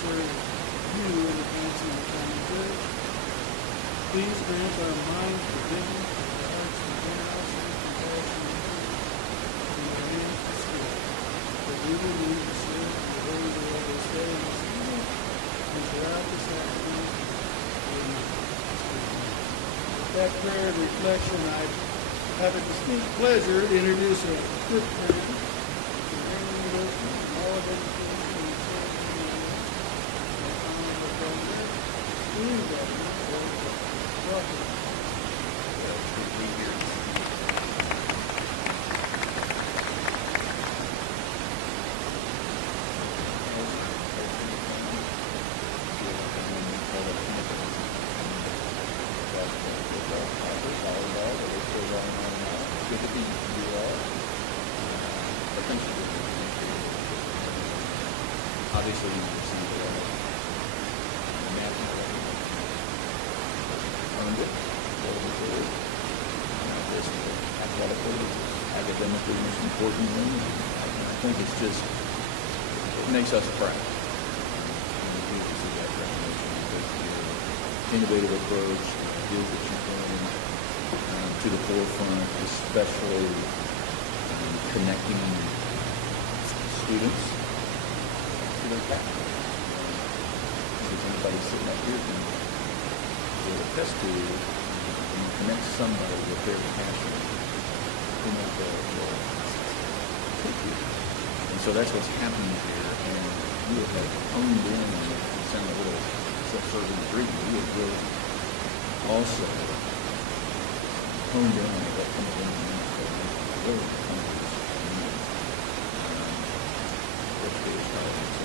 serve you in advancing the common good. Please grant our minds forgiveness, our hearts and generosity, compassion, and our hands to skill, that we will need to serve the holy Lord this day and this evening, and throughout this afternoon. Amen. With that prayer and reflection, I have a distinct pleasure to introduce a good friend, all of education and welcome. Good to be here. Good to be here all. But thank you. Obviously, you can see the map earned it. Athletically, academically, most importantly, I think it's just, it makes us proud. And we do see that recognition because your innovative approach, the deals that you bring to the forefront, especially connecting students to their passion. If anybody sitting up here can attest to, when you connect somebody with their passion, then they'll take you. And so that's what's happening here. And you have honed in, and it sound a little self-serving greedy, you have really also honed in on what some of them really come to this community. Educators, colleges,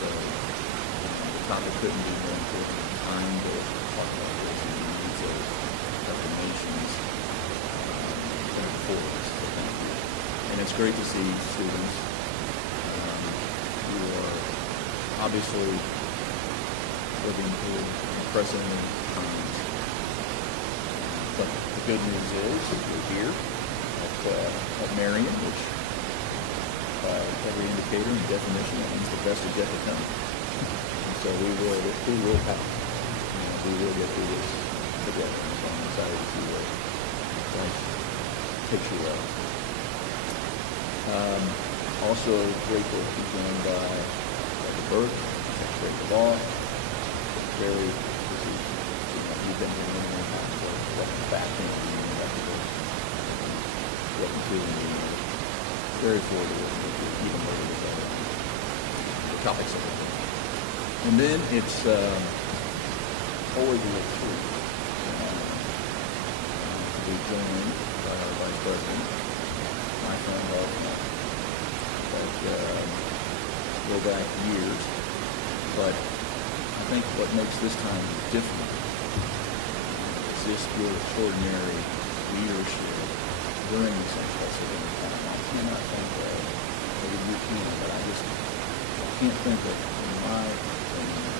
so the topic couldn't be more important. Time to talk about this and the needs of the nations going forward. So thank you. And it's great to see students who are obviously living through unprecedented times. But the good news is we're here at Marion, which by every indicator and definition, that means the best is yet to come. And so we will have. We will get through this together. So I'm excited to see where life takes you up. Also grateful to be joined by Dr. Burke, Secretary DeVos, Secretary, you've been here many, many times, so welcome back in the meeting, Dr. Burke. Welcome to the meeting. Very forward to working with you, even though the topics of it. And then it's always a little treat to be joined by our Vice President, my friend that go back years. But I think what makes this time different is just your extraordinary leadership during this unprecedented time. I cannot think of, maybe you can, but I can't think of in my opinion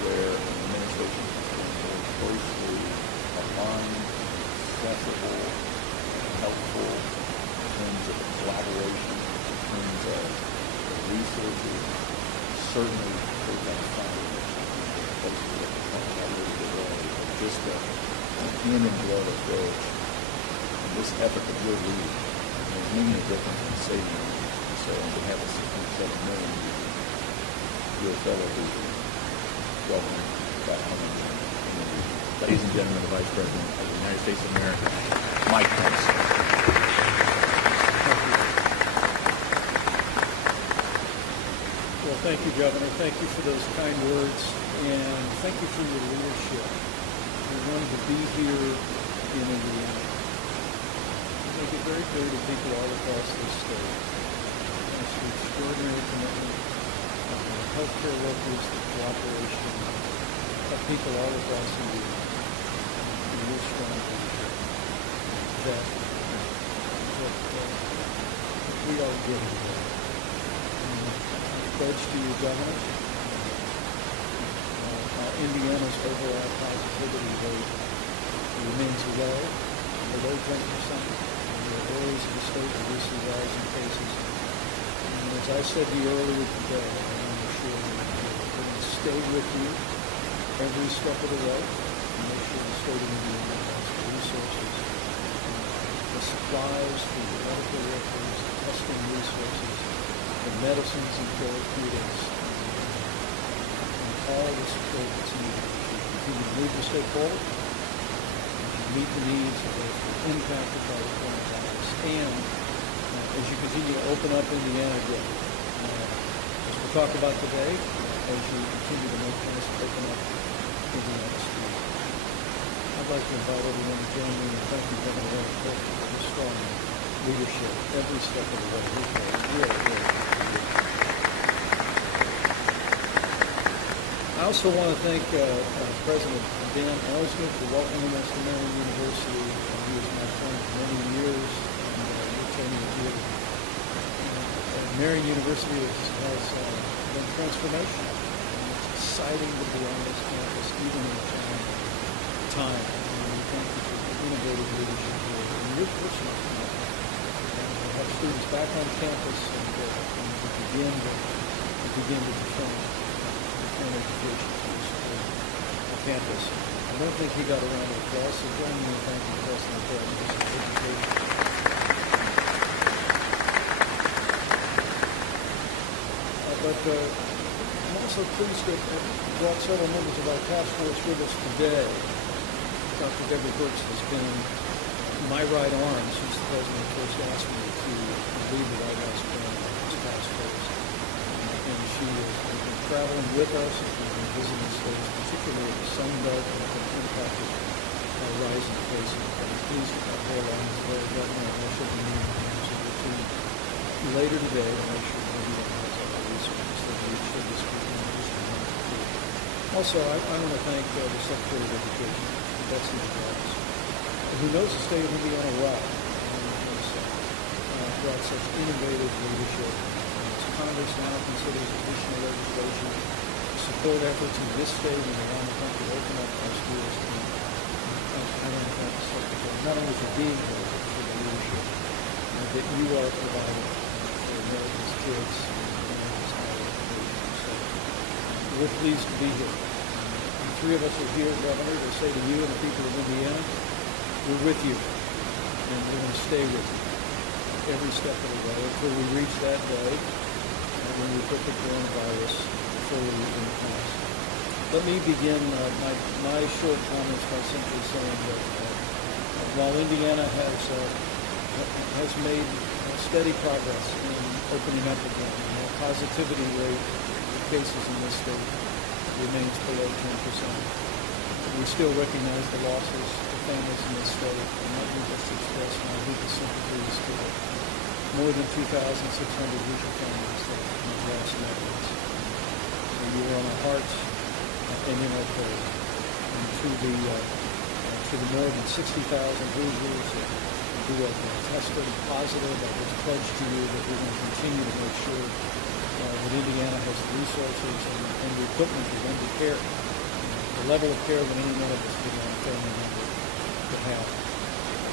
where an administration has been more closely aligned, accessible, helpful in terms of collaboration, in terms of resources. Certainly, they've got a foundation close to what we're talking about a little bit earlier, but just a hand in blood approach. And this effort that you're leading is making a difference in saving lives. So on behalf of 6.7 million, your fellow leaders, welcome back home. Ladies and gentlemen, the Vice President of the United States of America, Mike Pence. Well, thank you, Governor. Thank you for those kind words, and thank you for your leadership. We're going to be here in Indiana. I make it very clear to people all across this state. It's an extraordinary commitment of healthcare workers, the cooperation of people all across Indiana. And we're strong leadership that we are getting there. Pledge to you, Governor, Indiana's overall positivity rate remains low, below 10%. There are areas of the state where we see rising cases. And as I said to you earlier today, I want to assure you that stay with you every step of the way and make sure the state of Indiana has the resources, the supplies, the medical workers, the testing resources, the medicines and therapeutics, and all the support that's needed to continue to move the state forward, to meet the needs of those who are impacted by the coronavirus, and as you continue to open up Indiana again. As we'll talk about today, as you continue to make plans to open up Indiana schools. I'd like to invite everyone to join me in thanking Governor Mike Pence for his strong leadership every step of the way. Really. I also want to thank President Dan Ellsworth for welcoming us to Marion University. He was my friend for many years, and we're turning here. Marion University has been transformational. It's exciting to be on this campus, even in a time. And we thank you for the innovative leadership here and your personal commitment. We have students back on campus and begin to defend education on campus. I don't think he got around to applause, so join me in thanking President Betsy DeVos. But I'm also pleased to have brought several members of our task force with us today. Dr. Deborah Burks has been my right arm since the President first asked me to lead the White House task force. And she has been traveling with us, and she's been visiting states, particularly the Sun Belt, that have been impacted by rising cases. I'm pleased to have her along as well. Governor, and I should be meeting members of the team later today to make sure that everyone has all the resources that they should this weekend. Also, I want to thank the Secretary of Education, Betsy DeVos, who knows the state of Indiana well, and has brought such innovative leadership. Congress now considers additional legislation to support efforts in this state and around the country to open up our schools. I want to thank the Secretary, not only for being here, but for the leadership that you are providing for America's kids and America's higher education. So we're pleased to be here. The three of us are here, Governor, to say to you and the people of Indiana, we're with you, and we're going to stay with you every step of the way until we reach that day when we put the coronavirus fully in place. Let me begin my short comments by simply saying that while Indiana has made steady progress in opening up again, the positivity rate of cases in this state remains below 10%. We still recognize the losses of families in this state, and let me just express my deepest sympathies to more than 2,600 Hoosier families that have lost loved ones. You are on our hearts and in our prayers. And to the more than 60,000 Hoosiers who have been tested positive, I was pledged to you that we're going to continue to make sure that Indiana has the resources and the equipment to render care, the level of care that any one of us would want a family member to have.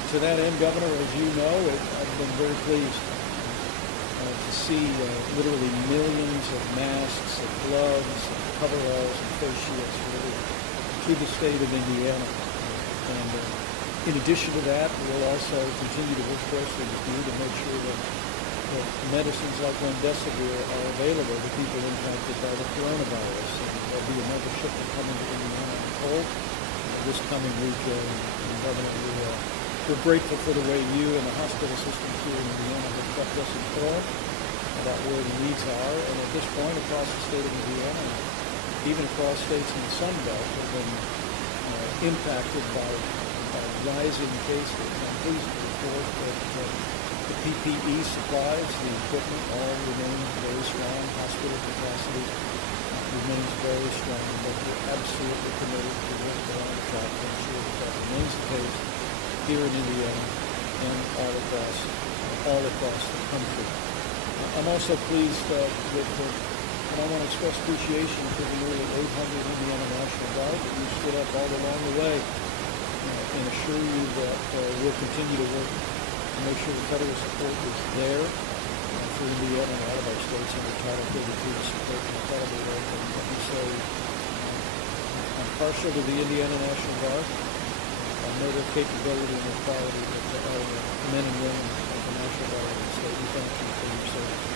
To that end, Governor, as you know, I've been very pleased to see literally millions of masks, of gloves, of coveralls, and face shields delivered to the state of Indiana. And in addition to that, we'll also continue to work closely with you to make sure that medicines like remdesivir are available to people impacted by the coronavirus. And there'll be another shipment coming to Indiana, I'm told, this coming week. And Governor, we're grateful for the way you and the hospital system here in Indiana have kept us informed about where the needs are. And at this point, across the state of Indiana, and even across states in the Sun Belt, have been impacted by rising cases. I'm pleased to report that the PPE supplies, the equipment, all remain very strong. Hospital capacity remains very strong, but we're absolutely committed to work around the clock to ensure that remains the case here in Indiana and all across the country. I'm also pleased and I want to express appreciation for the nearly 800 Indiana National Guard that you stood up all along the way and assure you that we'll continue to work to make sure the federal support is there for Indiana and all of our states under Title 32 to support the incredible work. And let me say partial to the Indiana National Guard. I know their capability and their quality, but all the men and women of the National Guard of the state, we thank you for your service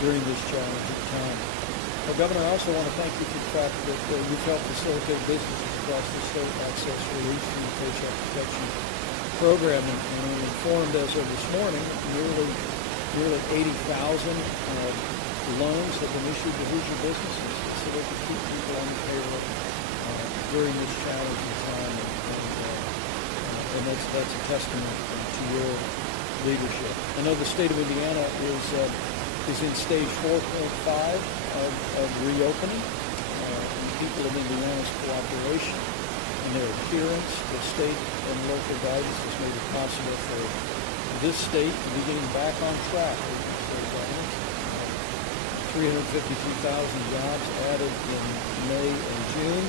during this challenging time. Well, Governor, I also want to thank you for the fact that you've helped facilitate businesses across the state access relief through the Paycheck Protection Program, and I'm informed as of this morning that nearly 80,000 loans have been issued to Hoosier businesses so they can keep people on the payroll during this challenging time, and that's a testament to your leadership. I know the state of Indiana is in stage 4.5 of reopening, and people of Indiana's cooperation and their adherence to state and local guidance has made it possible for this state to be getting back on track with guidance. 353,000 jobs added in May and June,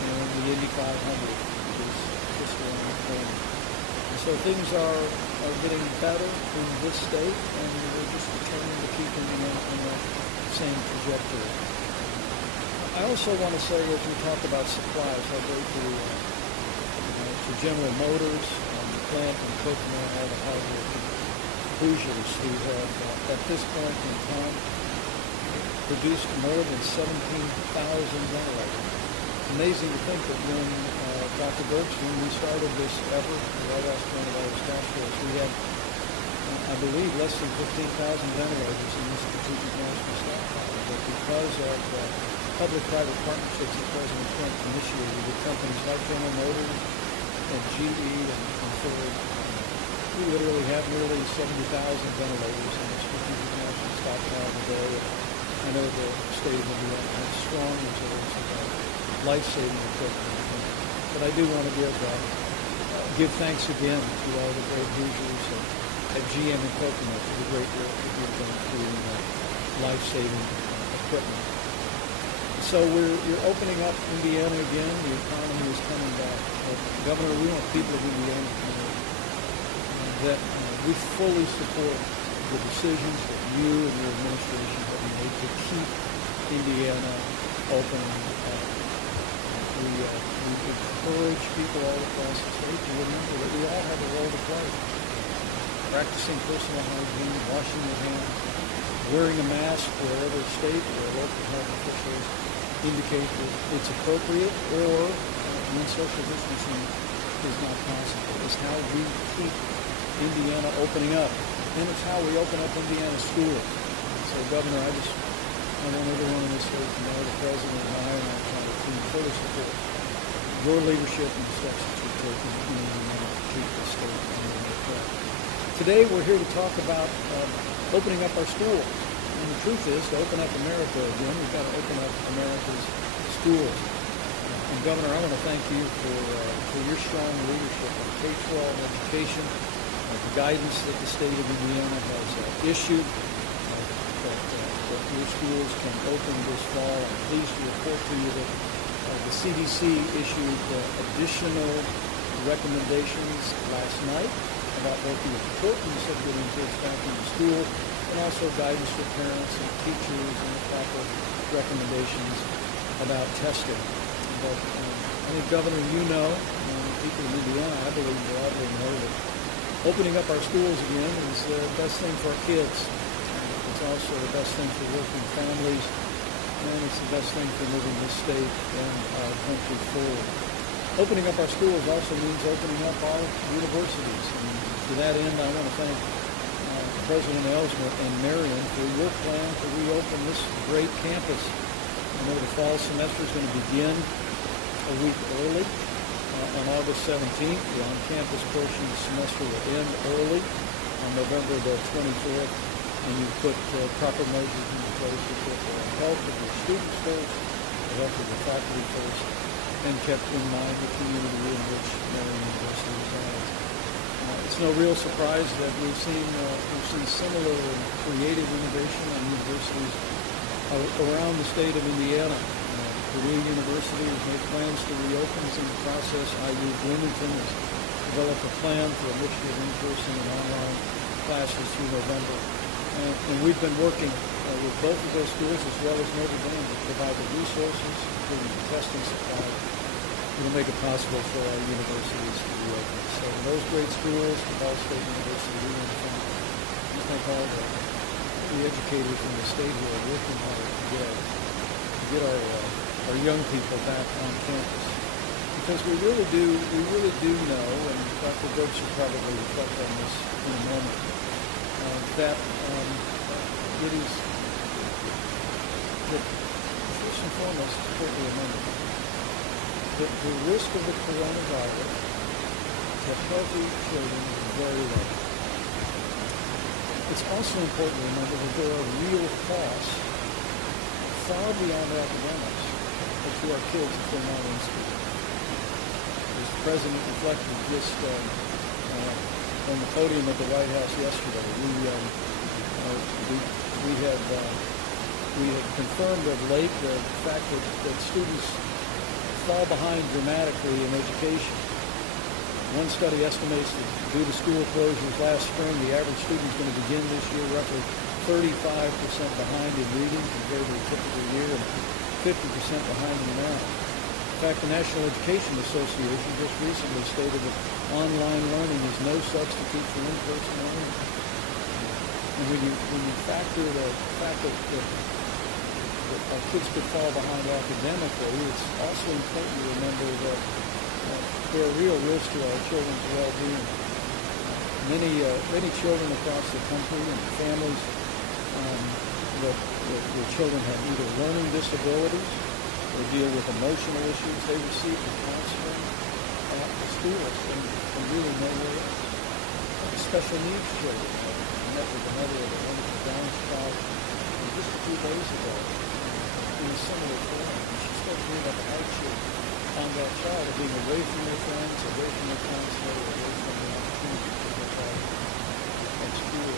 and the Indy 500 is just around the corner. And so things are getting better in this state, and we're just determined to keep Indiana on that same trajectory. I also want to say, as we talk about supplies, how grateful to General Motors, the plant in Kokomo, all the hardworking Hoosiers who have, at this point in time, produced more than 17,000 ventilators. It's amazing to think that when Dr. Birx, when we started this effort, the White House Coronavirus Task Force, we had, I believe, less than 15,000 ventilators in this strategic national stockpile. But because of public-private partnerships that President Trump initiated with companies like General Motors and GE and Ford, we literally have nearly 70,000 ventilators in the strategic national stockpile today. I know the state of Indiana has strong reserves of life-saving equipment. But I do want to give thanks again to all the great Hoosiers at GM and Kokomo for the great work that you've done creating life-saving equipment. So you're opening up Indiana again. The economy is coming back. But Governor, we want people of Indiana to know that we fully support the decisions that you and your administration have made to keep Indiana open. We encourage people all across the state to remember that we all have a role to play. Practicing personal hygiene, washing your hands, wearing a mask wherever state or local health officials indicate that it's appropriate, or when social distancing is not possible. It's how we keep Indiana opening up, and it's how we open up Indiana schools. So, Governor, I want everyone in this state to know the President and I and our entire team fully support your leadership and the steps that you're taking in Indiana to keep the state on the track. Today, we're here to talk about opening up our schools. And the truth is, to open up America again, we've got to open up America's schools. And Governor, I want to thank you for your strong leadership on K-12 education, the guidance that the state of Indiana has issued, that your schools can open this fall. I'm pleased to report to you that the CDC issued additional recommendations last night about both the importance of getting kids back into school and also guidance for parents and teachers and the proper recommendations about testing. But I think, Governor, you know, people in Indiana, I believe, broadly know that opening up our schools again is the best thing for our kids. It's also the best thing for working families, and it's the best thing for moving this state and our country forward. Opening up our schools also means opening up our universities. And to that end, I want to thank President Ellsworth and Marion for your plan to reopen this great campus. I know the fall semester is going to begin a week early on August 17th. The on-campus portion of the semester will end early on November the 24th, and you put proper measures into place to put the health of your students first, the health of the faculty first, and kept in mind the community in which Marion University resides. It's no real surprise that we've seen similar creative innovation on universities around the state of Indiana. Purdue University has made plans to reopen. It's in the process. IU Bloomington has developed a plan for a mixture of in-person and online classes through November. And we've been working with both of those schools as well as Notre Dame to provide the resources, including the testing supply, it'll make it possible for our universities to reopen. So in those great schools, Ball State University, we want to thank all the educators in the state who are working hard to get our young people back on campus. Because we really do know, and Dr. Brooks will probably reflect on this in a moment, that it is that first and foremost, important to remember that the risk of the coronavirus to healthy children is very low. It's also important to remember that there are real costs far beyond academics to our kids if they're not in school. As the President reflected just on the podium at the White House yesterday, we had confirmed of late the fact that students fall behind dramatically in education. One study estimates that due to school closures last spring, the average student is going to begin this year roughly 35% behind in reading compared to a typical year and 50% behind in math. In fact, the National Education Association just recently stated that online learning is no substitute for in-person learning. And when you factor the fact that our kids could fall behind academically, it's also important to remember that there are real risks to our children's well-being. Many children across the country and families the children have either learning disabilities or deal with emotional issues. They receive the counseling at the schools and really nowhere else. Special needs children. I met with the mother of a wonderful Down child just a few days ago in a similar forum. She started bringing up the hardship on that child of being away from their friends, away from their counselor, away from the opportunity to get back at school.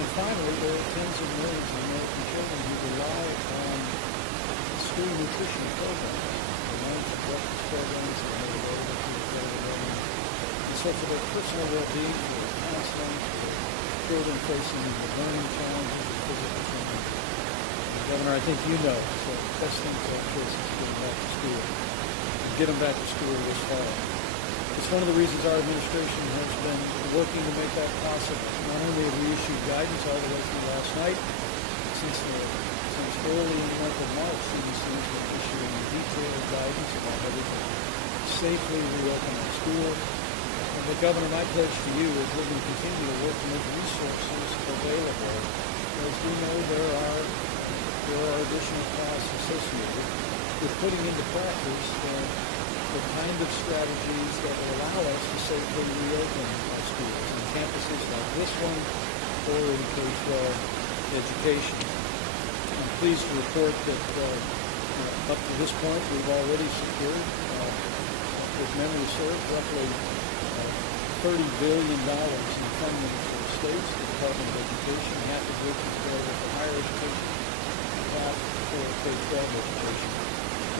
And finally, there are tens of millions of American children who rely on school nutrition programs, the lunch and breakfast programs that are made available to the federal government. And so for their personal well-being, for their counseling, for their children facing the learning challenges of physical training. Governor, I think you know, so the best thing for our kids is to get them back to school. Get them back to school this fall. It's one of the reasons our administration has been working to make that possible. Not only have we issued guidance all the way through last night, since early in the month of March, CDC has been issuing detailed guidance about how we can safely reopen our schools. But Governor, my pledge to you is we're going to continue to work to make resources available, as we know there are additional costs associated with putting into practice the kind of strategies that will allow us to safely reopen our schools and campuses like this one or in K-12 education. I'm pleased to report that up to this point we've already secured, with memory served, roughly $30 billion in funding for states, the Department of Education, half of which is available for higher education, half for K-12 education.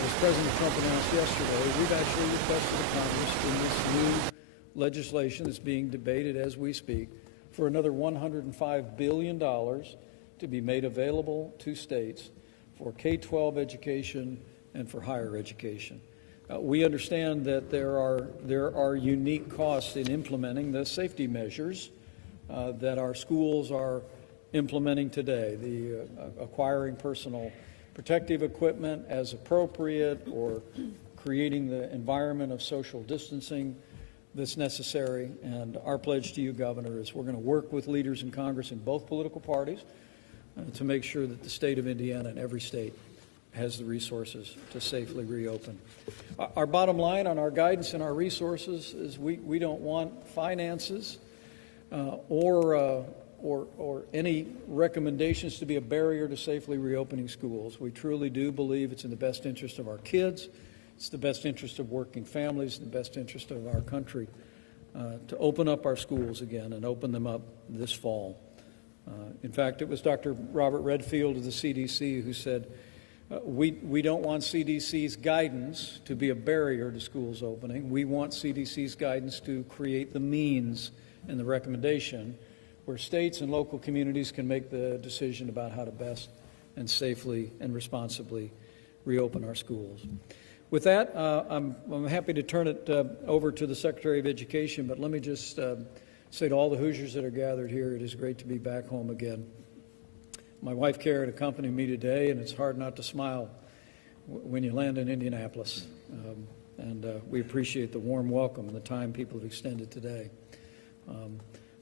As President Trump announced yesterday, we've actually requested to Congress in this new legislation that's being debated as we speak for another $105 billion to be made available to states for K-12 education and for higher education. We understand that there are unique costs in implementing the safety measures that our schools are implementing today, the acquiring personal protective equipment as appropriate, or creating the environment of social distancing that's necessary. And our pledge to you, Governor, is we're going to work with leaders in Congress in both political parties to make sure that the state of Indiana and every state has the resources to safely reopen. Our bottom line on our guidance and our resources is we don't want finances or any recommendations to be a barrier to safely reopening schools. We truly do believe it's in the best interest of our kids, it's the best interest of working families, the best interest of our country to open up our schools again and open them up this fall. In fact, it was Dr. Robert Redfield of the CDC who said, we don't want CDC's guidance to be a barrier to schools opening. We want CDC's guidance to create the means and the recommendation where states and local communities can make the decision about how to best and safely and responsibly reopen our schools. With that, I'm happy to turn it over to the Secretary of Education, but let me just say to all the Hoosiers that are gathered here, it is great to be back home again. My wife Karen accompanied me today, and it's hard not to smile when you land in Indianapolis. And we appreciate the warm welcome and the time people have extended today.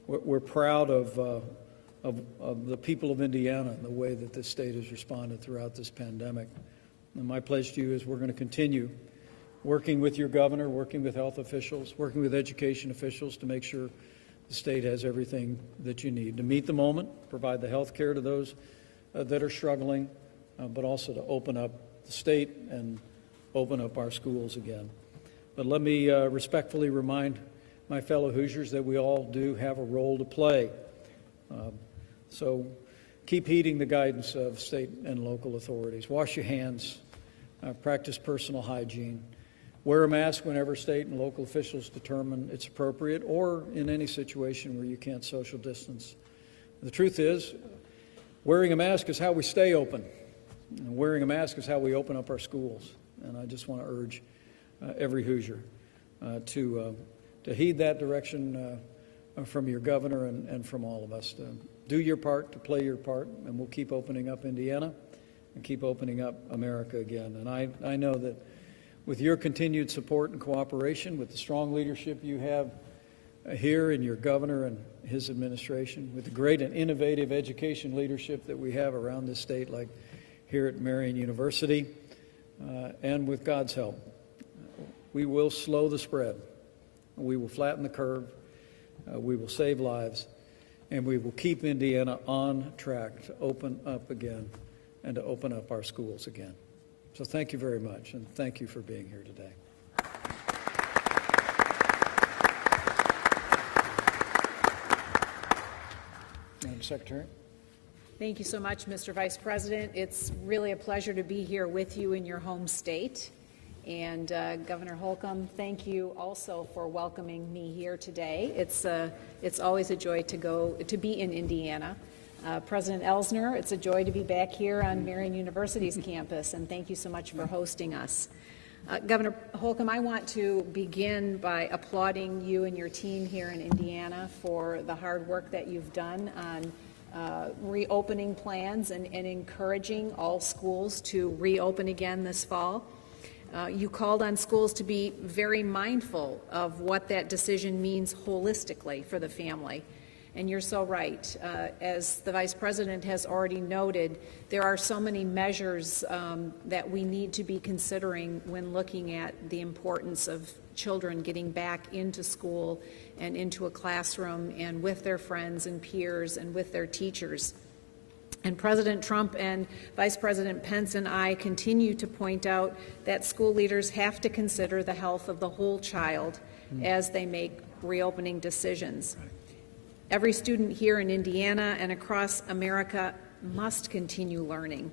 We're proud of the people of Indiana and the way that this state has responded throughout this pandemic. And my pledge to you is we're going to continue working with your governor, working with health officials, working with education officials to make sure the state has everything that you need to meet the moment, provide the health care to those that are struggling, but also to open up the state and open up our schools again. But let me respectfully remind my fellow Hoosiers that we all do have a role to play. So keep heeding the guidance of state and local authorities. Wash your hands, practice personal hygiene, wear a mask whenever state and local officials determine it's appropriate, or in any situation where you can't social distance. The truth is, wearing a mask is how we stay open. And wearing a mask is how we open up our schools. And I just want to urge every Hoosier to heed that direction from your governor and from all of us. Do your part, to play your part, and we'll keep opening up Indiana and keep opening up America again. And I know that with your continued support and cooperation, with the strong leadership you have here in your governor and his administration, with the great and innovative education leadership that we have around this state, like here at Marian University, and with God's help, we will slow the spread. We will flatten the curve. We will save lives. And we will keep Indiana on track to open up again and to open up our schools again. So thank you very much, and thank you for being here today. Madam Secretary. Thank you so much, Mr. Vice President. It's really a pleasure to be here with you in your home state. And Governor Holcomb, thank you also for welcoming me here today. It's always a joy to be in Indiana. President Elsner, it's a joy to be back here on Marian University's campus, and thank you so much for hosting us. Governor Holcomb, I want to begin by applauding you and your team here in Indiana for the hard work that you've done on reopening plans and encouraging all schools to reopen again this fall. You called on schools to be very mindful of what that decision means holistically for the family. And you're so right. As the Vice President has already noted, there are so many measures that we need to be considering when looking at the importance of children getting back into school and into a classroom and with their friends and peers and with their teachers. And President Trump and Vice President Pence and I continue to point out that school leaders have to consider the health of the whole child as they make reopening decisions. Every student here in Indiana and across America must continue learning.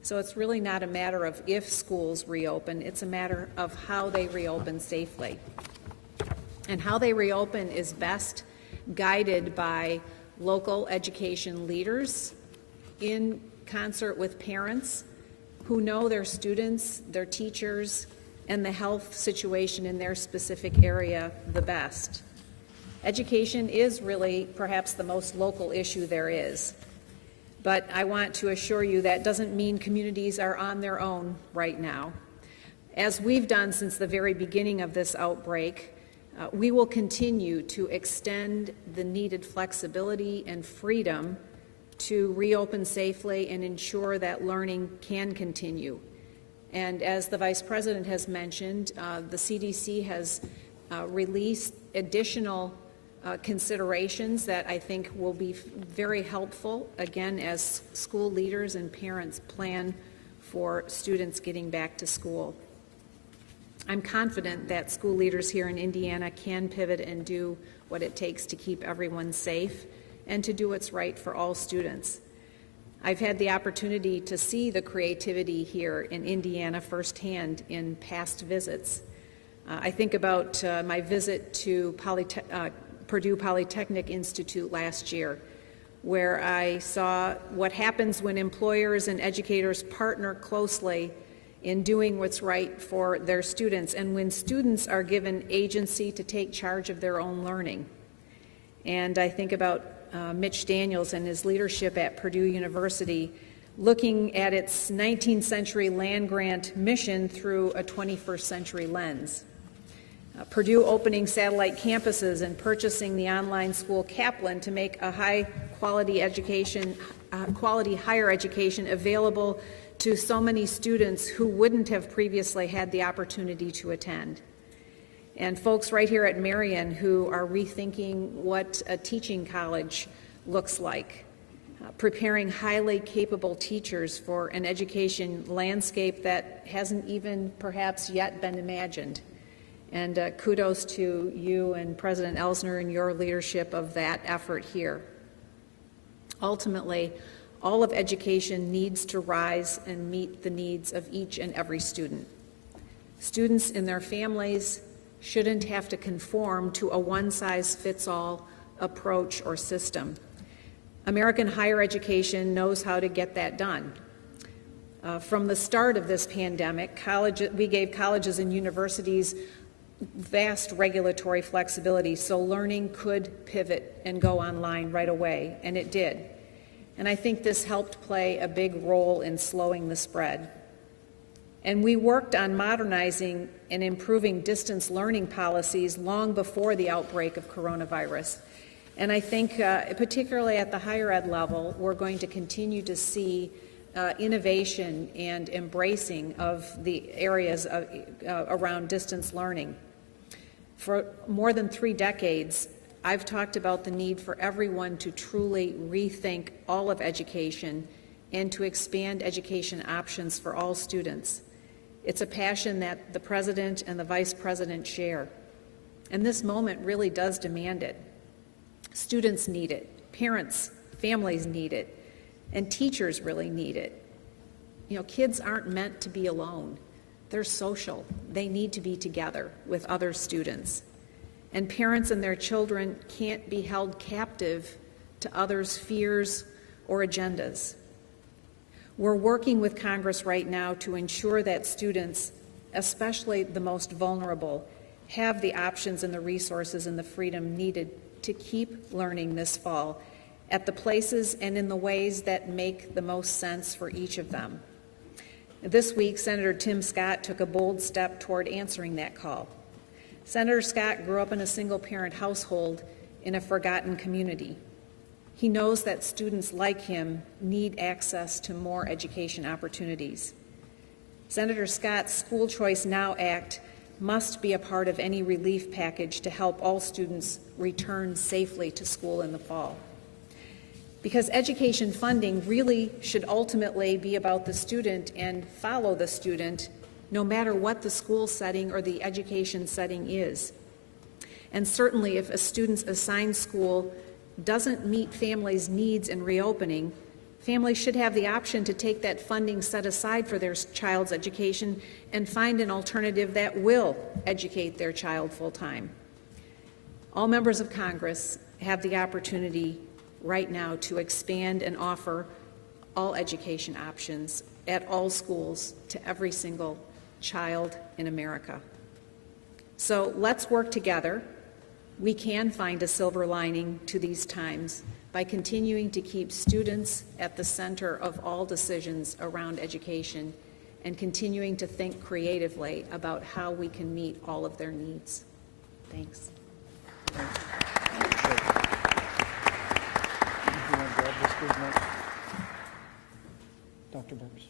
So it's really not a matter of if schools reopen, it's a matter of how they reopen safely. And how they reopen is best guided by local education leaders in concert with parents who know their students, their teachers, and the health situation in their specific area the best. Education is really perhaps the most local issue there is. But I want to assure you that doesn't mean communities are on their own right now. As we've done since the very beginning of this outbreak, we will continue to extend the needed flexibility and freedom to reopen safely and ensure that learning can continue. And as the Vice President has mentioned, the CDC has released additional considerations that I think will be very helpful, again, as school leaders and parents plan for students getting back to school. I'm confident that school leaders here in Indiana can pivot and do what it takes to keep everyone safe and to do what's right for all students. I've had the opportunity to see the creativity here in Indiana firsthand in past visits. I think about my visit to Purdue Polytechnic Institute last year, where I saw what happens when employers and educators partner closely in doing what's right for their students, and when students are given agency to take charge of their own learning. And I think about Mitch Daniels and his leadership at Purdue University, looking at its 19th century land-grant mission through a 21st century lens. Purdue opening satellite campuses and purchasing the online school Kaplan to make a high-quality education, quality higher education available to so many students who wouldn't have previously had the opportunity to attend. And folks right here at Marion who are rethinking what a teaching college looks like, preparing highly capable teachers for an education landscape that hasn't even perhaps yet been imagined. And kudos to you and President Elsner and your leadership of that effort here. Ultimately, all of education needs to rise and meet the needs of each and every student. Students and their families shouldn't have to conform to a one-size-fits-all approach or system. American higher education knows how to get that done. From the start of this pandemic, we gave colleges and universities vast regulatory flexibility so learning could pivot and go online right away, and it did. And I think this helped play a big role in slowing the spread. And we worked on modernizing and improving distance learning policies long before the outbreak of coronavirus. And I think, particularly at the higher ed level, we're going to continue to see innovation and embracing of the areas around distance learning. For more than 3 decades, I've talked about the need for everyone to truly rethink all of education and to expand education options for all students. It's a passion that the President and the Vice President share. And this moment really does demand it. Students need it, parents, families need it, and teachers really need it. You know, kids aren't meant to be alone. They're social. They need to be together with other students. And parents and their children can't be held captive to others' fears or agendas. We're working with Congress right now to ensure that students, especially the most vulnerable, have the options and the resources and the freedom needed to keep learning this fall at the places and in the ways that make the most sense for each of them. This week, Senator Tim Scott took a bold step toward answering that call. Senator Scott grew up in a single-parent household in a forgotten community. He knows that students like him need access to more education opportunities. Senator Scott's School Choice Now Act must be a part of any relief package to help all students return safely to school in the fall. Because education funding really should ultimately be about the student and follow the student, no matter what the school setting or the education setting is. And certainly if a student's assigned school doesn't meet families' needs in reopening, families should have the option to take that funding set aside for their child's education and find an alternative that will educate their child full-time. All members of Congress have the opportunity right now to expand and offer all education options at all schools to every single child in America. So let's work together. We can find a silver lining to these times by continuing to keep students at the center of all decisions around education and continuing to think creatively about how we can meet all of their needs. Thanks. Dr. Burks.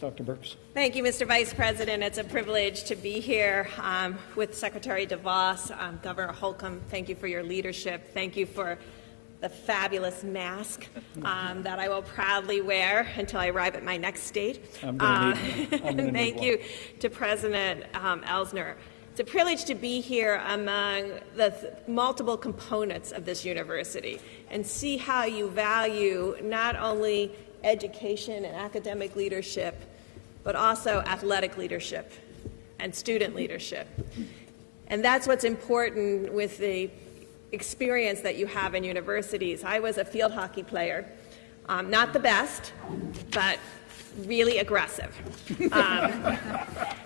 Dr. Burks. Thank you, Mr. Vice President. It's a privilege to be here with Secretary DeVos, Governor Holcomb. Thank you for your leadership. Thank you for the fabulous mask that I will proudly wear until I arrive at my next state. Thank you to President Elsner. It's a privilege to be here among the multiple components of this university and see how you value not only education and academic leadership, but also athletic leadership and student leadership. And that's what's important with the experience that you have in universities. I was a field hockey player Not the best, but really aggressive.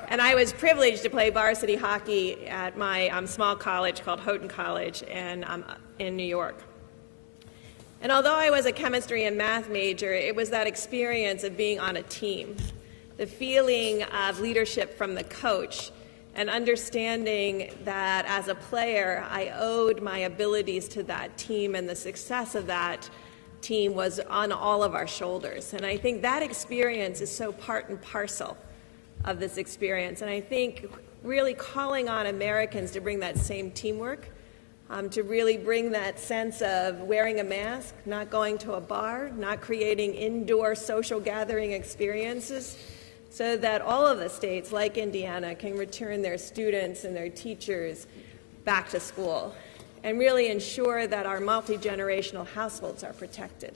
And I was privileged to play varsity hockey at my small college called Houghton College in New York. And although I was a chemistry and math major, it was that experience of being on a team, the feeling of leadership from the coach, and understanding that as a player, I owed my abilities to that team, and the success of that team was on all of our shoulders. And I think that experience is so part and parcel of this experience. And I think really calling on Americans to bring that same teamwork, to really bring that sense of wearing a mask, not going to a bar, not creating indoor social gathering experiences, so that all of the states, like Indiana, can return their students and their teachers back to school and really ensure that our multi-generational households are protected.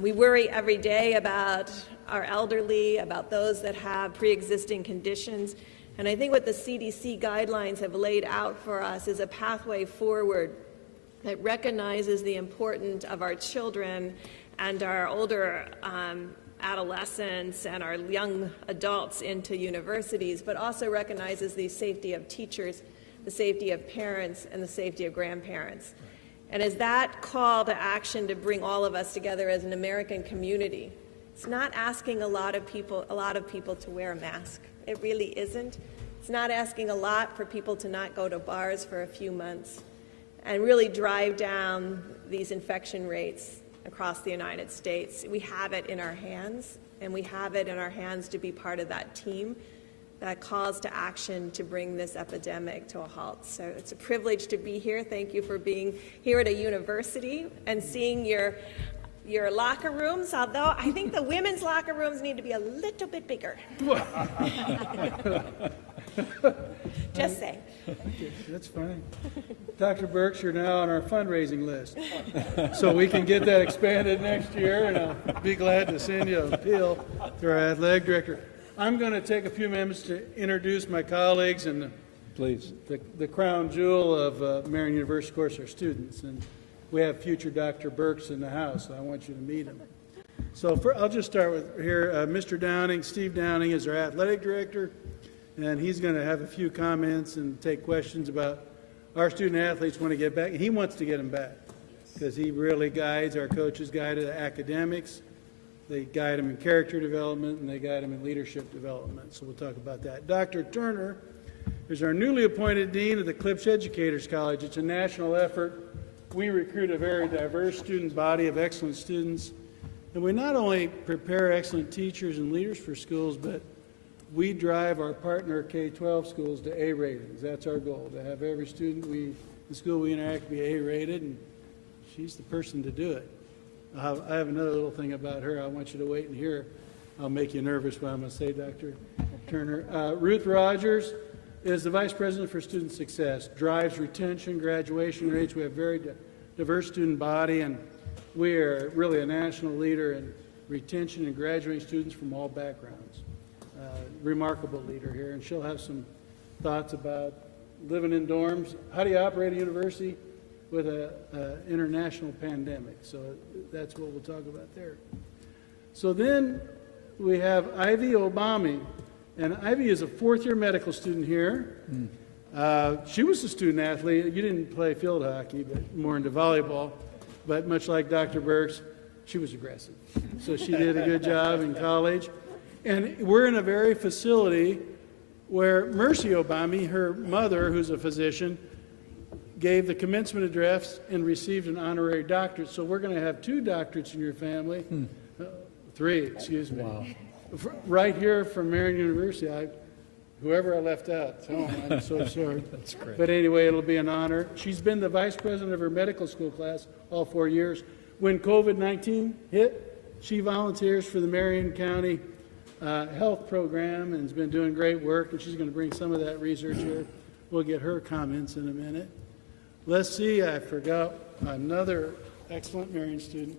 We worry every day about our elderly, about those that have pre-existing conditions, and I think what the CDC guidelines have laid out for us is a pathway forward that recognizes the importance of our children and our older adolescents and our young adults into universities, but also recognizes the safety of teachers, the safety of parents, and the safety of grandparents. And as that call to action to bring all of us together as an American community, it's not asking a lot of people to wear a mask. It really isn't. It's not asking a lot for people to not go to bars for a few months and really drive down these infection rates across the United States. We have it in our hands, and we have it in our hands to be part of that team that calls to action to bring this epidemic to a halt. So it's a privilege to be here. Thank you for being here at a university and seeing your locker rooms, although I think the women's locker rooms need to be a little bit bigger. Just saying. That's fine. Dr. Birx, you're now on our fundraising list. So we can get that expanded next year, and I'll be glad to send you an appeal to our athletic director. I'm going to take a few minutes to introduce my colleagues and the crown jewel of Marian University, of course, our students. And we have future Dr. Birx in the house, so I want you to meet him. So I'll just start with here, Mr. Downing. Steve Downing is our athletic director, and he's going to have a few comments and take questions about our student athletes want to get back. He wants to get them back because he really guides, our coaches guide the academics. They guide them in character development, and they guide them in leadership development. So we'll talk about that. Dr. Turner is our newly appointed dean of the Klipsch Educators College. It's a national effort. We recruit a very diverse student body of excellent students. And we not only prepare excellent teachers and leaders for schools, but we drive our partner K-12 schools to A ratings. That's our goal, to have every student the school we interact be A rated, and she's the person to do it. I have another little thing about her. I want you to wait and hear. I'll make you nervous what I'm going to say, Dr. Turner. Ruth Rogers is the Vice President for Student Success, drives retention, graduation rates. We have a very diverse student body, and we are really a national leader in retention and graduating students from all backgrounds. Remarkable leader here, and she'll have some thoughts about living in dorms. How do you operate a university with an international pandemic? So that's what we'll talk about there. So then we have Ivy Obami, and Ivy is a fourth-year medical student here. She was a student athlete. You didn't play field hockey, but more into volleyball. But much like Dr. Birx, she was aggressive. So she did a good job in college. And we're in a very facility where Mercy Obami, her mother, who's a physician, gave the commencement address and received an honorary doctorate. So we're going to have 2 doctorates in your family. 3, excuse me. Wow. Right here from Marian University. Whoever I left out, I'm so sorry. That's great. But anyway, it'll be an honor. She's been the vice president of her medical school class all 4 years. When COVID-19 hit, she volunteers for the Marion County health program and has been doing great work, and she's going to bring some of that research here. We'll get her comments in a minute. Let's see, I forgot another excellent Marion student.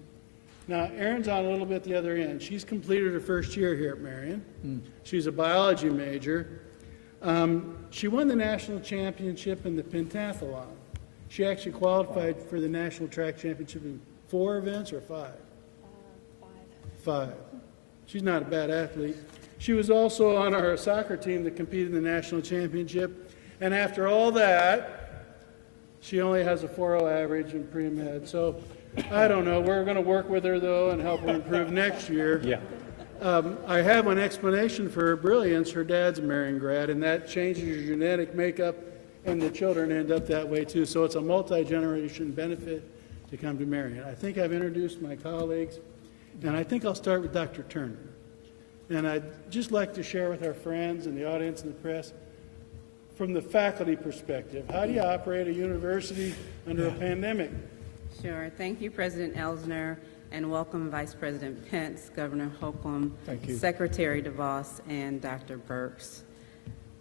Now, Erin's on a little bit the other end. She's completed her first year here at Marion. She's a biology major. She won the national championship in the pentathlon. She actually qualified for the national track championship in 4 events or 5? 5. She's not a bad athlete. She was also on our soccer team that competed in the national championship. And after all that, she only has a 4.0 average in pre-med. So I don't know. We're going to work with her, though, and help her improve next year. Yeah. I have an explanation for her brilliance. Her dad's a Marion grad, and that changes your genetic makeup, and the children end up that way, too. So it's a multi-generation benefit to come to Marion. I think I've introduced my colleagues, and I think I'll start with Dr. Turner. And I'd just like to share with our friends and the audience and the press, from the faculty perspective, how do you operate a university under a pandemic? Sure. Thank you, President Elsner, and welcome Vice President Pence, Governor Holcomb, Secretary DeVos, and Dr. Burks.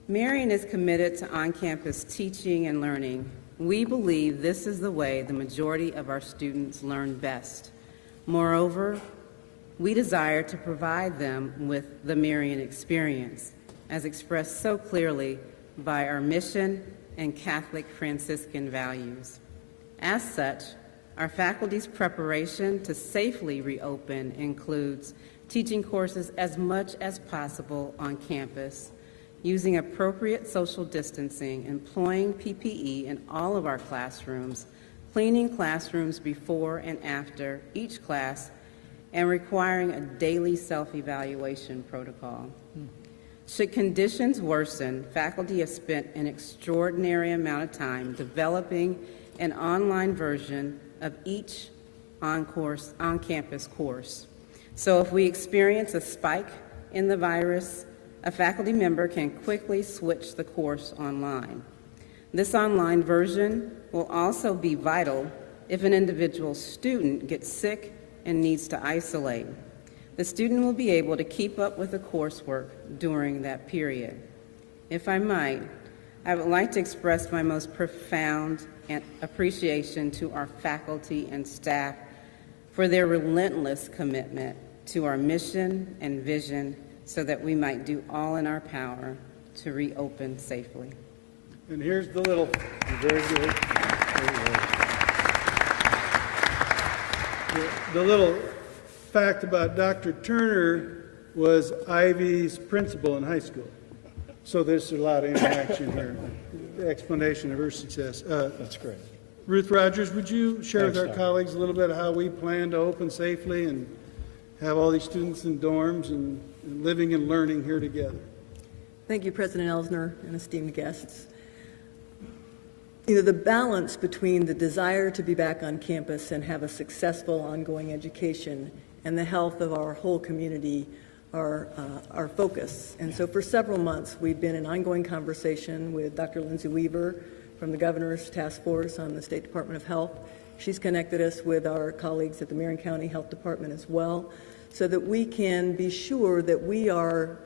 Marion is committed to on-campus teaching and learning. We believe this is the way the majority of our students learn best. Moreover, we desire to provide them with the Marion experience, as expressed so clearly by our mission and Catholic Franciscan values. As such, our faculty's preparation to safely reopen includes teaching courses as much as possible on campus, using appropriate social distancing, employing PPE in all of our classrooms, cleaning classrooms before and after each class, and requiring a daily self-evaluation protocol. Should conditions worsen, faculty have spent an extraordinary amount of time developing an online version of each on-campus course. So if we experience a spike in the virus, a faculty member can quickly switch the course online. This online version will also be vital if an individual student gets sick and needs to isolate. The student will be able to keep up with the coursework during that period. If I might, I would like to express my most profound appreciation to our faculty and staff for their relentless commitment to our mission and vision so that we might do all in our power to reopen safely. And here's the little, very good. The little fact about Dr. Turner was Ivy's principal in high school. So there's a lot of interaction here. The explanation of her success. That's great. Ruth Rogers, would you share with our Doc. colleagues a little bit how we plan to open safely and have all these students in dorms and living and learning here together? Thank you, President Elsner and esteemed guests. You know, the balance between the desire to be back on campus and have a successful ongoing education and the health of our whole community are our focus. And so for several months, we've been in ongoing conversation with Dr. Lindsay Weaver from the Governor's Task Force on the State Department of Health. She's connected us with our colleagues at the Marion County Health Department as well, so that we can be sure that we are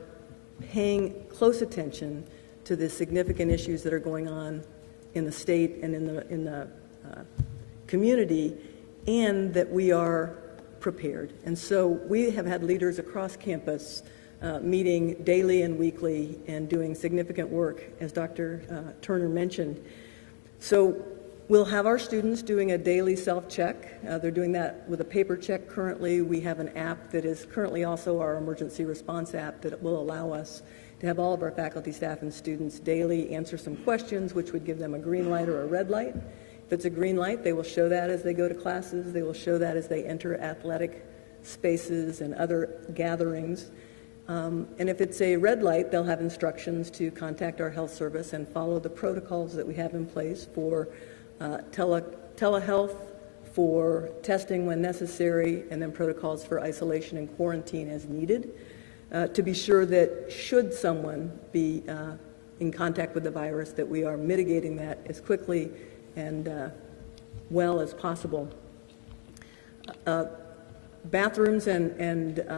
paying close attention to the significant issues that are going on in the state and in the community, and that we are prepared. And so we have had leaders across campus meeting daily and weekly and doing significant work, as Dr. Turner mentioned. So we'll have our students doing a daily self-check. They're doing that with a paper check currently. We have an app that is currently also our emergency response app that will allow us to have all of our faculty, staff, and students daily answer some questions, which would give them a green light or a red light. If it's a green light, they will show that as they go to classes. They will show that as they enter athletic spaces and other gatherings. And if it's a red light, they'll have instructions to contact our health service and follow the protocols that we have in place for telehealth, for testing when necessary, and then protocols for isolation and quarantine as needed, to be sure that should someone be in contact with the virus, that we are mitigating that as quickly and well as possible. Bathrooms and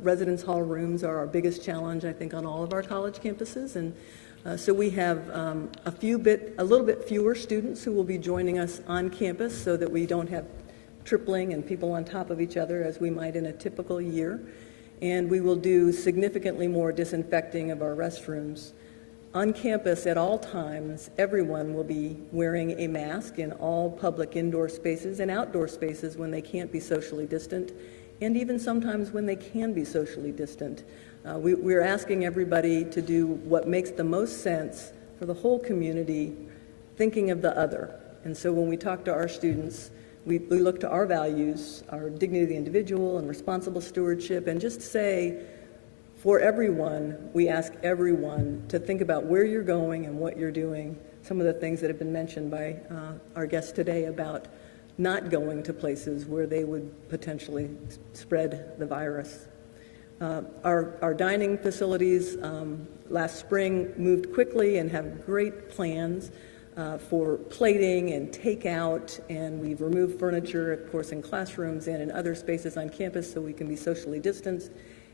residence hall rooms are our biggest challenge, I think, on all of our college campuses, and so we have a little bit fewer students who will be joining us on campus, so that we don't have tripling and people on top of each other as we might in a typical year. And we will do significantly more disinfecting of our restrooms. On campus at all times, everyone will be wearing a mask in all public indoor spaces and outdoor spaces when they can't be socially distant. and even sometimes when they can be socially distant. We're asking everybody to do what makes the most sense for the whole community, thinking of the other. And so when we talk to our students, we look to our values, our dignity of the individual and responsible stewardship, and just say, for everyone, we ask everyone to think about where you're going and what you're doing. Some of the things that have been mentioned by our guests today about not going to places where they would potentially spread the virus. Our dining facilities last spring moved quickly and have great plans for plating and takeout, and we've removed furniture, of course, in classrooms and in other spaces on campus so we can be socially distanced,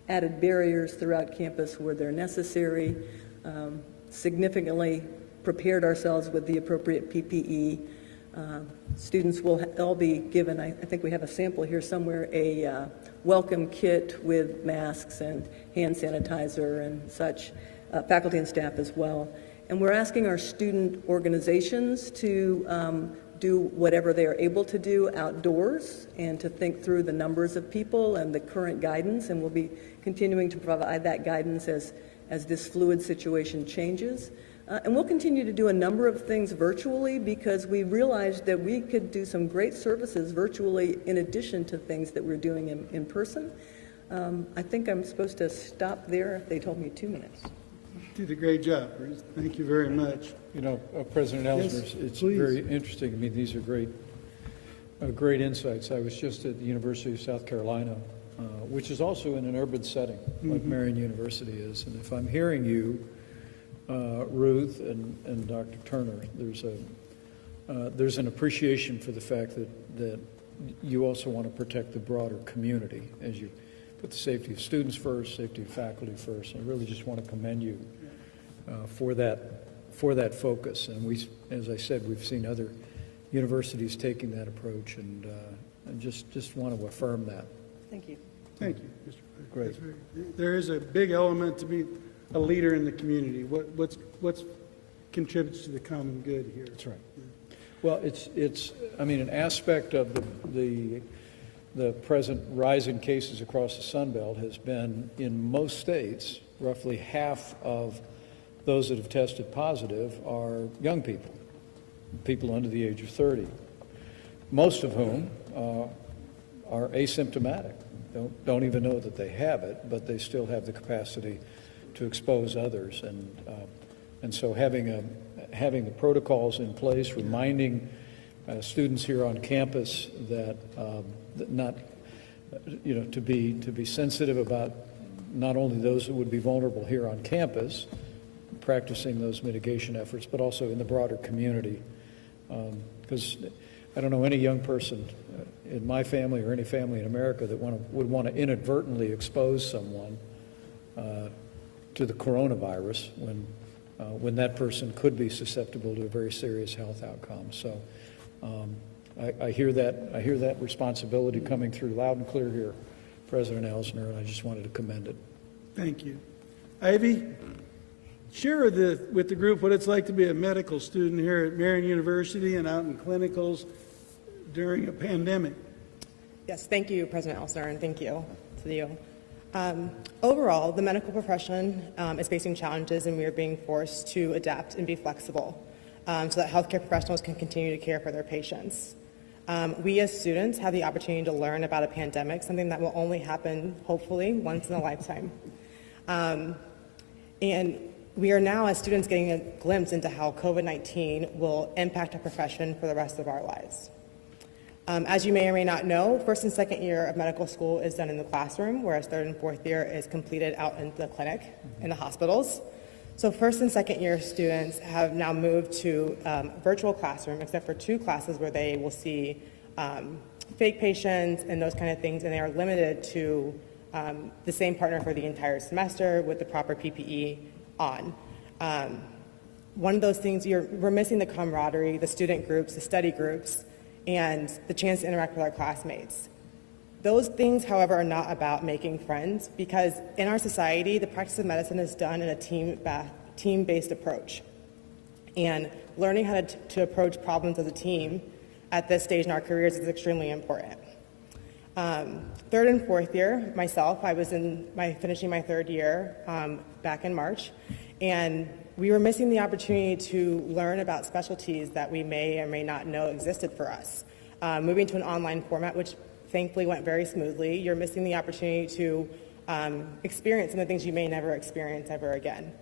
added barriers throughout campus where they're necessary, significantly prepared ourselves with the appropriate PPE. Students will all be given, I think we have a sample here somewhere, a welcome kit with masks and hand sanitizer and such, faculty and staff as well. And we're asking our student organizations to do whatever they are able to do outdoors and to think through the numbers of people and the current guidance, and we'll be continuing to provide that guidance as this fluid situation changes. And we'll continue to do a number of things virtually because we realized that we could do some great services virtually in addition to things that we're doing in person. I think I'm supposed to stop there. They told me 2 minutes. You did a great job, Bruce. Thank you very much. You know, President Ellsner, Yes, it's please. very interesting. I mean, these are great insights. I was just at the University of South Carolina, which is also in an urban setting, like Marion University is. And if I'm hearing you, Ruth and Dr. Turner, there's an appreciation for the fact that you also want to protect the broader community as you put the safety of students first, safety of faculty first. I really just want to commend you for that focus. And we, as I said, we've seen other universities taking that approach, and just want to affirm that. Thank you. Thank you, Mr. President. Great. That's there is a big element to be a leader in the community. What contributes to the common good here? That's right. Well, it's I mean, an aspect of the present rise in cases across the Sun Belt has been, in most states, roughly half of those that have tested positive are young people under the age of 30, most of whom are asymptomatic, don't even know that they have it, but they still have the capacity to expose others. And so having the protocols in place, reminding students here on campus that to be sensitive about not only those that would be vulnerable here on campus, practicing those mitigation efforts, but also in the broader community. Because I don't know any young person in my family or any family in America that would want to inadvertently expose someone to the coronavirus when that person could be susceptible to a very serious health outcome. So I hear that responsibility coming through loud and clear here, President Ellsner, and I just wanted to commend it. Thank you. Ivy, share with the group what it's like to be a medical student here at Marion University and out in clinicals during a pandemic. Yes, thank you, President Ellsner, and thank you to you. Overall, the medical profession is facing challenges, and we are being forced to adapt and be flexible so that healthcare professionals can continue to care for their patients. We as students have the opportunity to learn about a pandemic, something that will only happen, hopefully, once in a lifetime. And we are now, as students, getting a glimpse into how COVID-19 will impact our profession for the rest of our lives. As you may or may not know, first and second year of medical school is done in the classroom, whereas third and fourth year is completed out in the clinic, in the hospitals. So first and second year students have now moved to virtual classroom, except for 2 classes where they will see fake patients and those kind of things, and they are limited to the same partner for the entire semester with the proper PPE on. One of those things, we're missing the camaraderie, the student groups, the study groups, and the chance to interact with our classmates. Those things, however, are not about making friends, because in our society, the practice of medicine is done in a team-based approach. And learning how to approach problems as a team at this stage in our careers is extremely important. Third and fourth year, myself, I was finishing my third year back in March, and we were missing the opportunity to learn about specialties that we may or may not know existed for us. Moving to an online format, which thankfully went very smoothly, you're missing the opportunity to experience some of the things you may never experience ever again.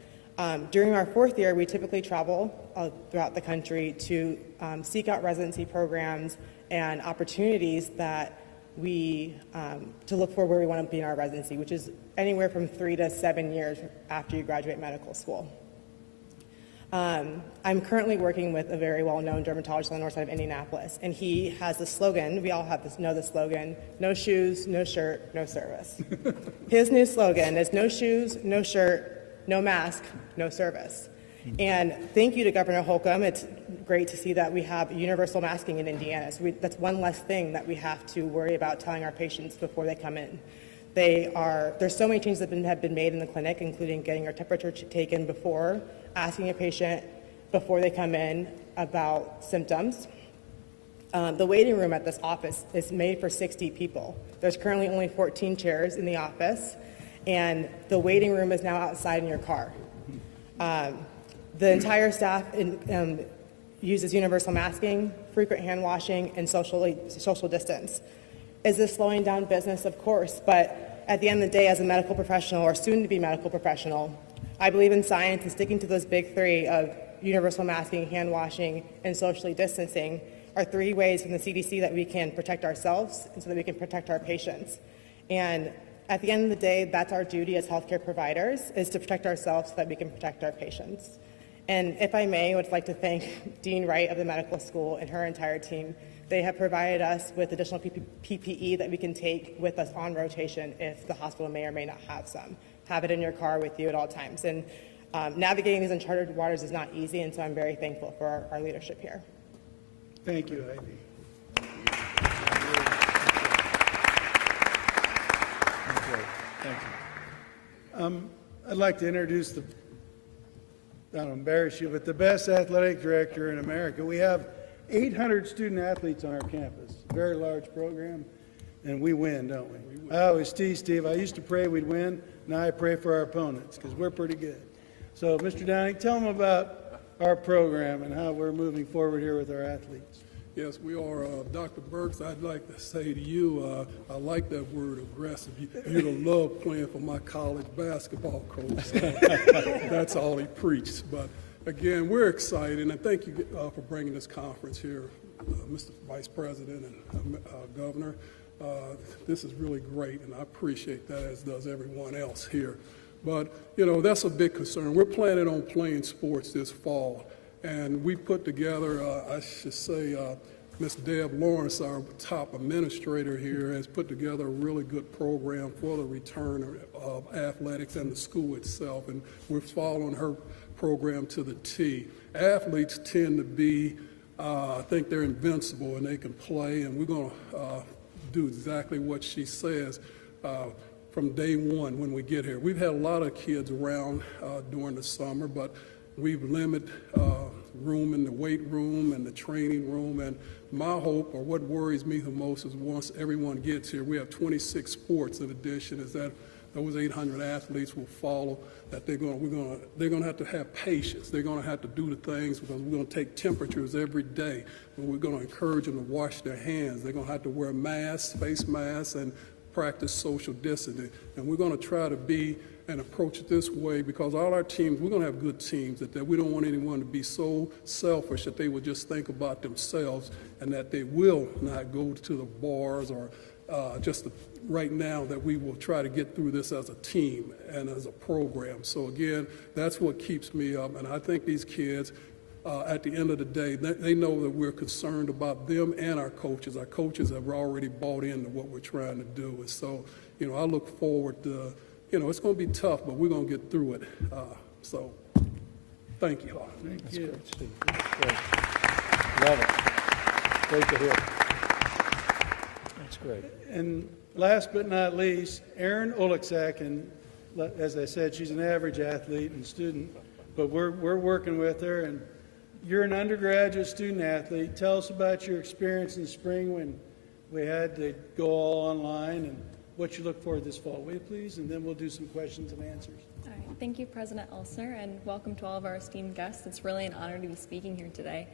During our fourth year, we typically travel throughout the country to seek out residency programs and opportunities that to look for where we want to be in our residency, which is anywhere from 3 to 7 years after you graduate medical school. I'm currently working with a very well-known dermatologist on the north side of Indianapolis, and he has the slogan, we all know the slogan, no shoes, no shirt, no service. His new slogan is no shoes, no shirt, no mask, no service. And thank you to Governor Holcomb. It's great to see that we have universal masking in Indiana. So that's one less thing that we have to worry about telling our patients before they come in. There's so many changes that have been made in the clinic, including getting our temperature taken before, asking a patient before they come in about symptoms. The waiting room at this office is made for 60 people. There's currently only 14 chairs in the office, and the waiting room is now outside in your car. The entire staff uses universal masking, frequent hand washing, and social distance. Is this slowing down business? Of course, but at the end of the day, as a medical professional or soon-to-be medical professional, I believe in science and sticking to those big three of universal masking, hand washing, and socially distancing are 3 ways from the CDC that we can protect ourselves and so that we can protect our patients. And at the end of the day, that's our duty as healthcare providers, is to protect ourselves so that we can protect our patients. And if I may, I would like to thank Dean Wright of the medical school and her entire team. They have provided us with additional PPE that we can take with us on rotation if the hospital may or may not have some. Have it in your car with you at all times. And navigating these uncharted waters is not easy, and so I'm very thankful for our leadership here. Thank you, Ivy. Thank you. I'd like to introduce I don't embarrass you, but the best athletic director in America. We have 800 student athletes on our campus, very large program, and we win, don't we? I always tease Steve, I used to pray we'd win, now I pray for our opponents, because we're pretty good. So, Mr. Downing, tell them about our program and how we're moving forward here with our athletes. Yes, we are. Dr. Burks, I'd like to say to you, I like that word aggressive. You'd love playing for my college basketball coach. So that's all he preached. But again, we're excited, and thank you for bringing this conference here, Mr. Vice President and Governor. This is really great, and I appreciate that, as does everyone else here. But, you know, that's a big concern. We're planning on playing sports this fall. And we put together, I should say, Ms. Deb Lawrence, our top administrator here, has put together a really good program for the return of athletics and the school itself. And we're following her program to the T. Athletes tend to be, I think they're invincible and they can play. And we're going to do exactly what she says from day one when we get here. We've had a lot of kids around during the summer, but we've limited room in the weight room and the training room, and my hope, or what worries me the most, is once everyone gets here, we have 26 sports in addition, is that those 800 athletes will follow, that they're going to have patience. They're going to have to do the things, because we're going to take temperatures every day, and we're going to encourage them to wash their hands. They're going to have to wear masks, face masks, and practice social distancing. And we're going to try to be and approach it this way, because all our teams, we're going to have good teams, that we don't want anyone to be so selfish that they would just think about themselves, and that they will not go to the bars or right now, that we will try to get through this as a team and as a program. So again, that's what keeps me up, and I think these kids, at the end of the day, they know that we're concerned about them and our coaches. Our coaches have already bought into what we're trying to do, and so, you know, I look forward to, you know, it's going to be tough, but we're going to get through it. So, thank you all. Thank That's you. great, Steve. That's great. Love it. Great to hear. That's great. And last but not least, Erin Oleksak, and as I said, she's an average athlete and student, but we're working with her. And you're an undergraduate student athlete. Tell us about your experience in the spring we had to go all online, and what you look for this fall. Will you please? And then we'll do some questions and answers. All right. Thank you, President Elsner, and welcome to all of our esteemed guests. It's really an honor to be speaking here today.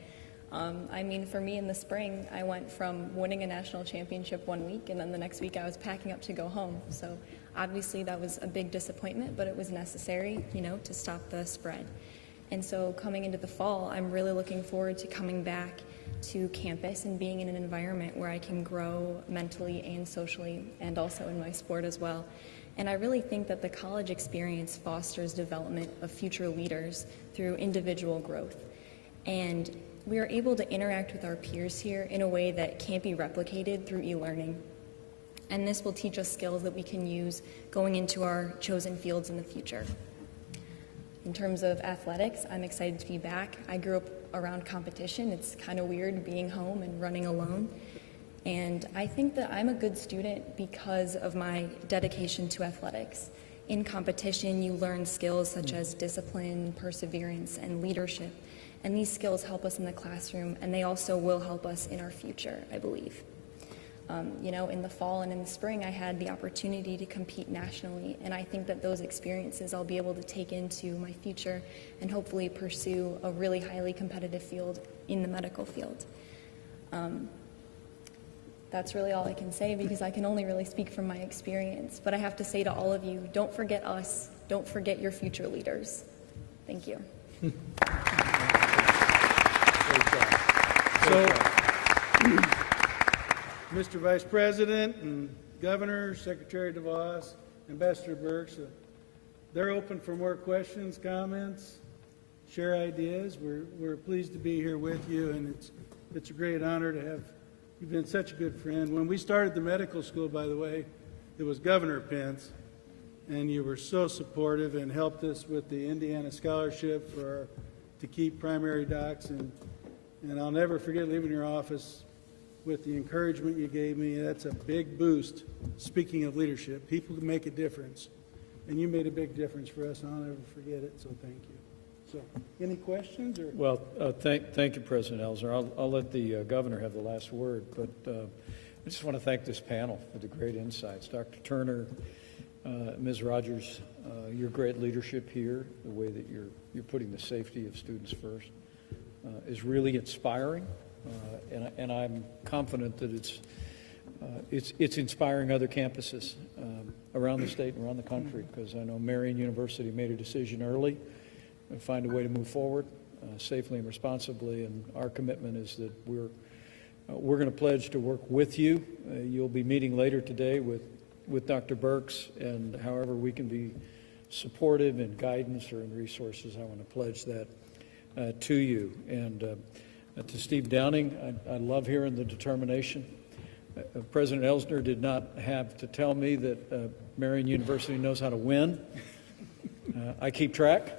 I mean, for me in the spring, I went from winning a national championship one week, and then the next week I was packing up to go home. So obviously that was a big disappointment, but it was necessary, you know, to stop the spread. And so coming into the fall, I'm really looking forward to coming back to campus and being in an environment where I can grow mentally and socially, and also in my sport as well. And I really think that the college experience fosters development of future leaders through individual growth. And we are able to interact with our peers here in a way that can't be replicated through e-learning. And this will teach us skills that we can use going into our chosen fields in the future. In terms of athletics, I'm excited to be back. I grew up around competition. It's kind of weird being home and running alone. And I think that I'm a good student because of my dedication to athletics. In competition, you learn skills such as discipline, perseverance, and leadership. And these skills help us in the classroom, and they also will help us in our future, I believe. You know, in the fall and in the spring, I had the opportunity to compete nationally, and I think that those experiences I'll be able to take into my future and hopefully pursue a really highly competitive field in the medical field. That's really all I can say because I can only really speak from my experience. But I have to say to all of you, don't forget us. Don't forget your future leaders. Thank you. So, Mr. Vice President and Governor, Secretary DeVos, Ambassador Burks, they're open for more questions, comments, share ideas. We're pleased to be here with you, and it's a great honor to have. You've been such a good friend. When we started the medical school, by the way, it was Governor Pence, and you were so supportive and helped us with the Indiana scholarship to keep primary docs, and I'll never forget leaving your office with the encouragement you gave me. That's a big boost. Speaking of leadership, people can make a difference, and you made a big difference for us, and I'll never forget it, so thank you. So, any questions? Or? Well, thank you, President Elsner. I'll let the governor have the last word, but I just want to thank this panel for the great insights. Dr. Turner, Ms. Rogers, your great leadership here, the way that you're putting the safety of students first, is really inspiring, and I'm confident that it's inspiring other campuses around the state and around the country, because I know Marian University made a decision early and find a way to move forward safely and responsibly, and our commitment is that we're going to pledge to work with you. You'll be meeting later today with Dr. Burks, and however we can be supportive in guidance or in resources, I want to pledge that to you. And to Steve Downing, I love hearing the determination. President Elsner did not have to tell me that Marian University knows how to win. I keep track.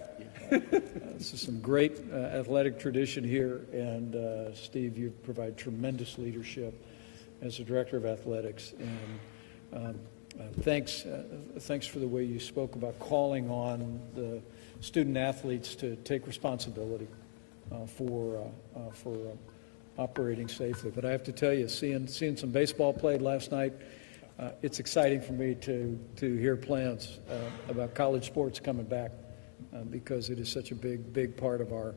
This is some great athletic tradition here, and Steve, you provide tremendous leadership as the Director of Athletics. And thanks for the way you spoke about calling on the student athletes to take responsibility for operating safely. But I have to tell you, seeing some baseball played last night, it's exciting for me to hear plans about college sports coming back. Because it is such a big part of our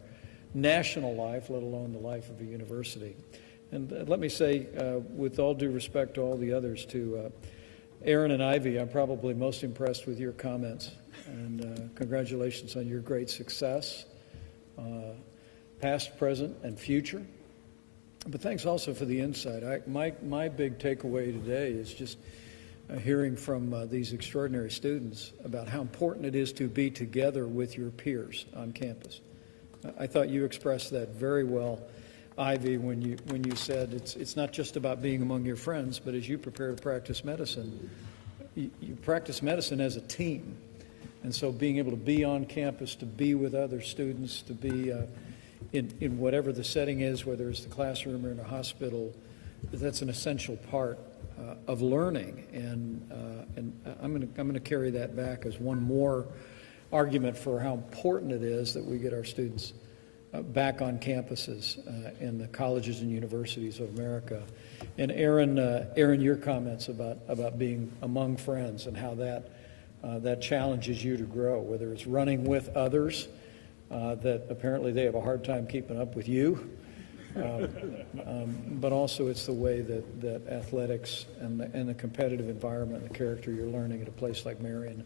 national life, let alone the life of a university. And let me say, with all due respect to all the others, to Aaron and Ivy, I'm probably most impressed with your comments. And congratulations on your great success, past, present, and future. But thanks also for the insight. My big takeaway today is just hearing from these extraordinary students about how important it is to be together with your peers on campus. I thought you expressed that very well, Ivy, when you said it's not just about being among your friends, but as you prepare to practice medicine, you practice medicine as a team. And so being able to be on campus, to be with other students, to be in whatever the setting is, whether it's the classroom or in a hospital, that's an essential part of learning, and I'm going to carry that back as one more argument for how important it is that we get our students back on campuses in the colleges and universities of America. And Aaron, your comments about being among friends and how that challenges you to grow, whether it's running with others that apparently they have a hard time keeping up with you, but also it's the way that athletics and the competitive environment, the character you're learning at a place like Marion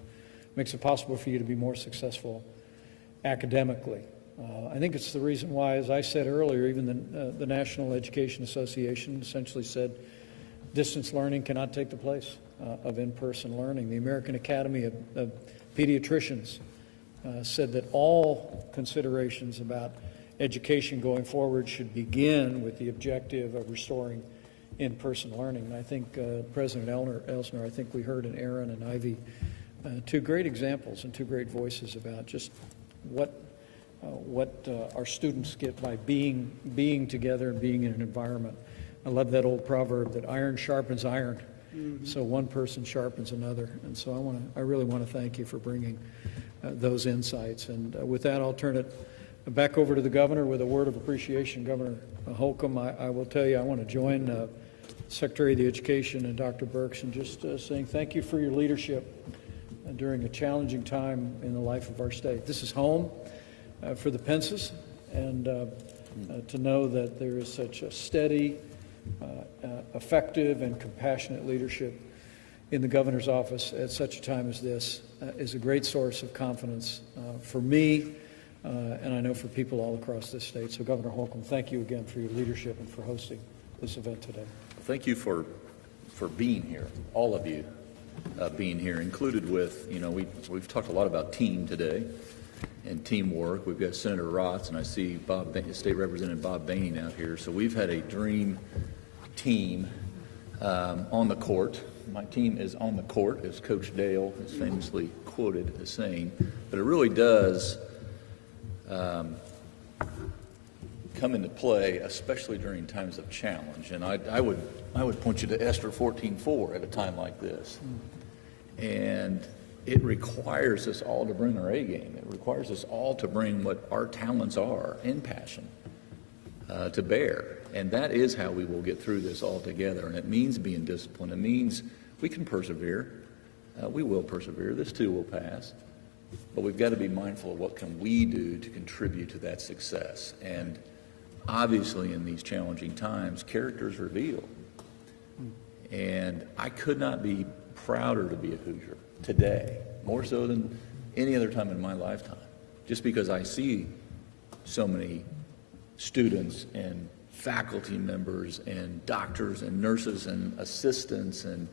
makes it possible for you to be more successful academically. I think it's the reason why, as I said earlier, even the National Education Association essentially said distance learning cannot take the place of in-person learning. The American Academy of Pediatricians said that all considerations about education going forward should begin with the objective of restoring in-person learning. And I think President Elsner, I think we heard in Aaron and Ivy two great examples and two great voices about just what our students get by being together and being in an environment. I love that old proverb that iron sharpens iron, so one person sharpens another. And so I really want to thank you for bringing those insights. And with that, I'll turn it back over to the governor with a word of appreciation. Governor Holcomb, I will tell you, I want to join Secretary of the Education and Dr. Birx in just saying thank you for your leadership during a challenging time in the life of our state. This is home for the Pences, and to know that there is such a steady, effective, and compassionate leadership in the governor's office at such a time as this is a great source of confidence for me, and I know for people all across this state. So, Governor Holcomb, thank you again for your leadership and for hosting this event today. Thank you for being here, all of you being here, included with, we've talked a lot about team today and teamwork. We've got Senator Rotz, and I see State Representative Bob Boehning out here. So we've had a dream team on the court. My team is on the court, as Coach Dale is famously quoted as saying, but it really does come into play, especially during times of challenge. And I would point you to Esther 14:4 at a time like this. And it requires us all to bring our A game. It requires us all to bring what our talents are and passion to bear. And that is how we will get through this all together. And it means being disciplined. It means we can persevere. We will persevere. This too will pass. But we've got to be mindful of what can we do to contribute to that success. And obviously in these challenging times, characters reveal. And I could not be prouder to be a Hoosier today, more so than any other time in my lifetime, just because I see so many students and faculty members and doctors and nurses and assistants and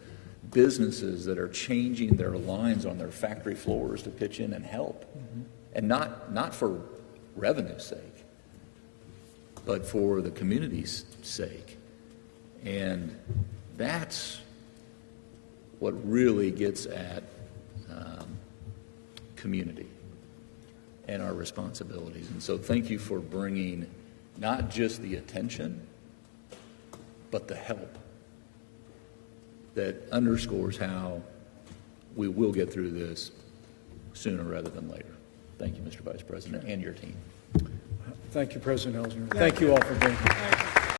businesses that are changing their lines on their factory floors to pitch in and help. And not for revenue's sake, but for the community's sake. And that's what really gets at community and our responsibilities. And so thank you for bringing not just the attention, but the help that underscores how we will get through this sooner rather than later. Thank you, Mr. Vice President, and your team. Thank you, President Elsner. Thank you all for being here.